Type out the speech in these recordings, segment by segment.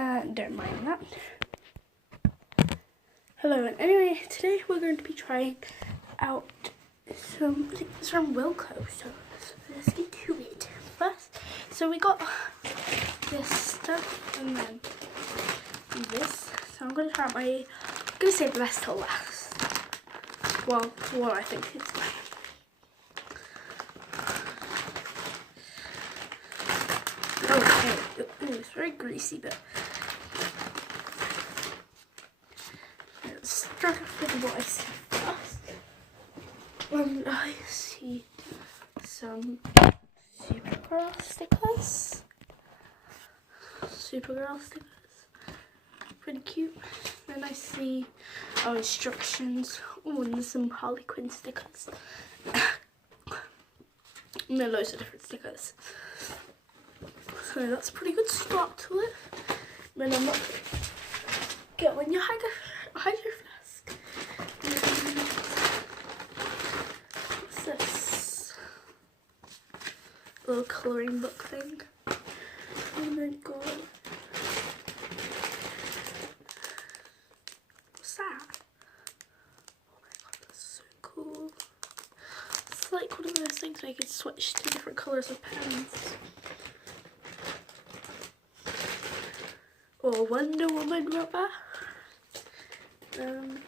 Don't mind that. Hello, and anyway, today we're going to be trying out some things from Wilco, so let's get to it. First, so we got this stuff and then this. So I'm going to try out I'm going to save the best till last. Well, what I think is fine. Okay, it's very greasy, but let's start off with what I see first. And I see some Supergirl stickers. Pretty cute. Then I see instructions. Oh, and there's some Harley Quinn stickers. And there are loads of different stickers. So that's a pretty good start to it. Then I'm not getting your hydro flask. What's this? A little colouring book thing. Oh my god. What's that? Oh my god, that's so cool. It's like one of those things where you can switch to different colours of pens. Or Wonder Woman rubber. And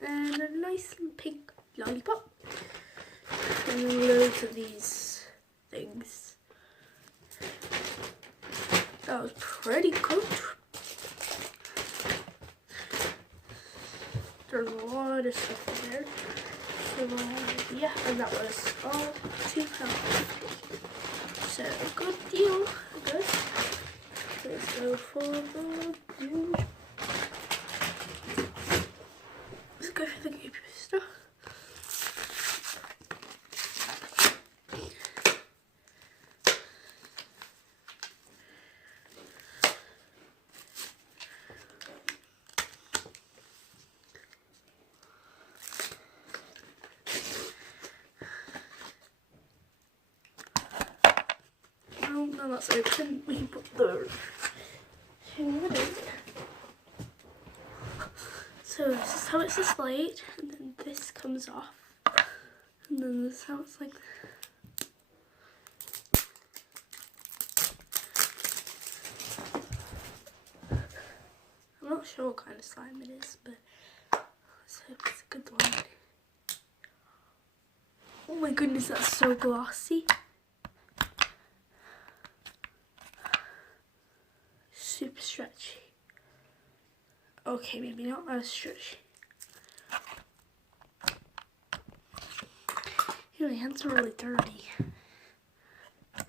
a nice pink lollipop. And then loads of these things. That was pretty good. There's a lot of stuff in there. So yeah, and that was all £2. So good deal. Good. Let's go for the dude. Let's go for the goopy stuff. Now that's open, we can put the thing in. So this is how it's displayed, and then this comes off, and then this is how it's like. I'm not sure what kind of slime it is, but let's hope it's a good one. Oh my goodness, that's so glossy. Super stretchy. Okay, maybe not as stretchy. My hands are really dirty. It's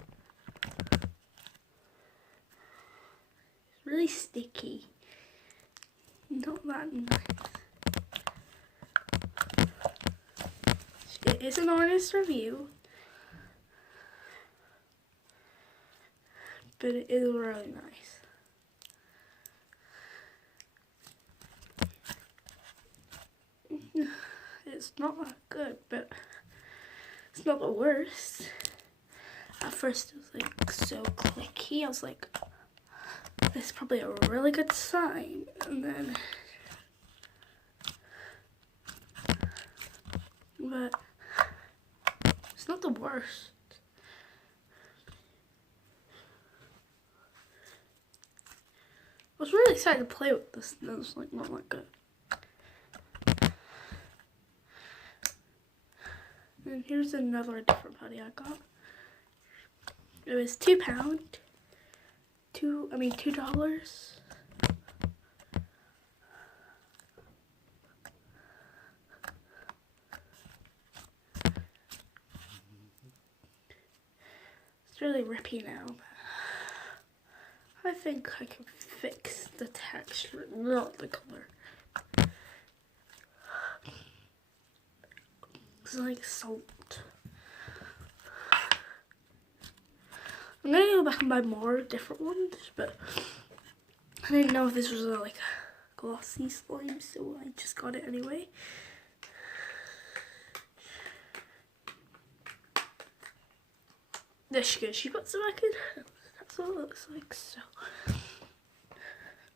really sticky. Not that nice. It is an honest review, but it is really nice. It's not that good, but it's not the worst. At first it was like so clicky. I was like, this is probably a really good sign. And then, but it's not the worst. I was really excited to play with this, and it was like not that good. And here's another different putty I got. It was £2. $2. It's really rippy now. I think I can fix the texture, not the color. It's like salt. I'm gonna go back and buy more different ones, but I didn't know if this was like a glossy slime, so I just got it anyway. There she goes. She puts it back in. That's what it looks like. So,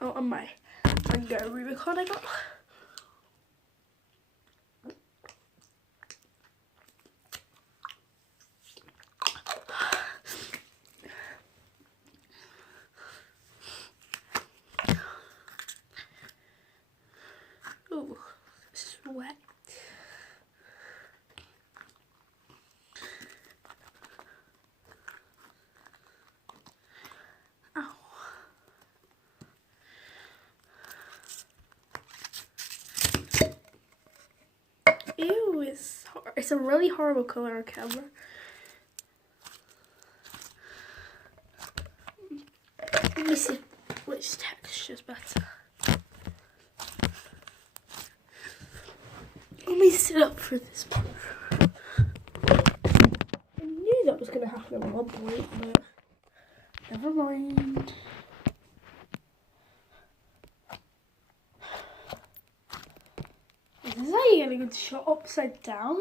oh, on my Mango Rubicon I got. Oh, this is wet. Ow. Ew, it's a really horrible colour on camera. Let me see which texture's better. Let me sit up for this one. I knew that was going to happen at one point, but never mind. Is this how you're getting it shot upside down?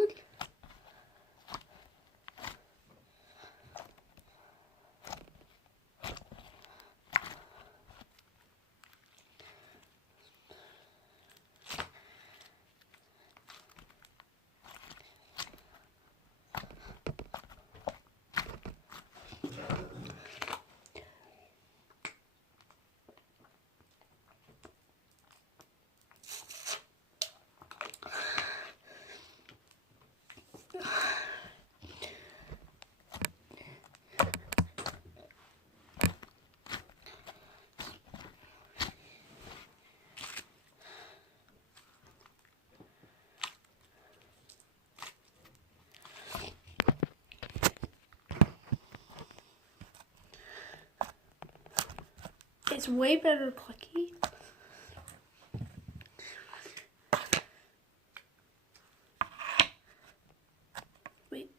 It's way better clicky. Wait.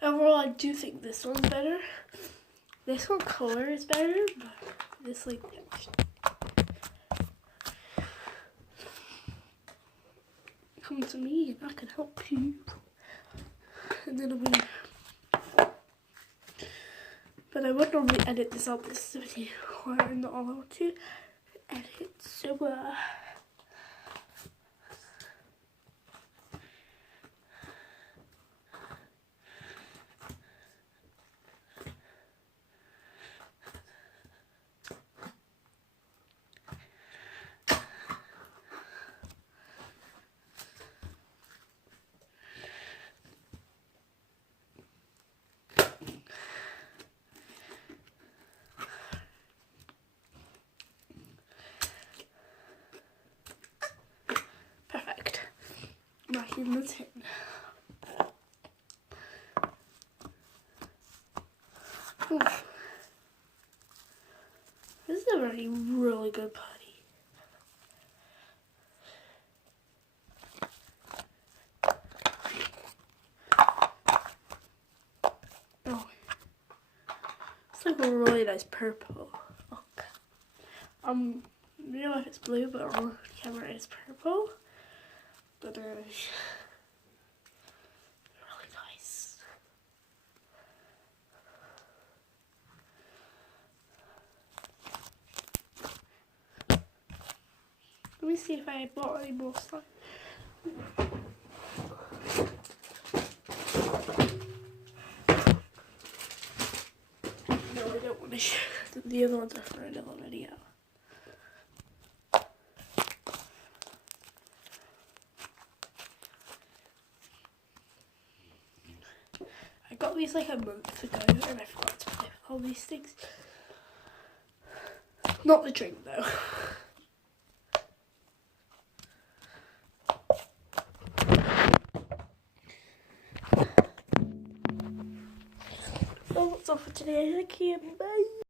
Overall, I do think this one's better. This one color is better, but this like come to me and I can help you. And then I'm gonna, but I would normally edit this out this video where I'm not allowed to edit, so perfect. Back in the tin. Oof. This is a really good putty. Oh, it's like a really nice purple. Okay. I don't know if it's blue, but on the camera it's purple. But really nice. Let me see if I bought any more stuff. No, I don't want to show. The other ones are for another video. I got these like a month ago and I forgot to play with all these things. Not the drink though. Well, that's all for today. Thank you. Bye.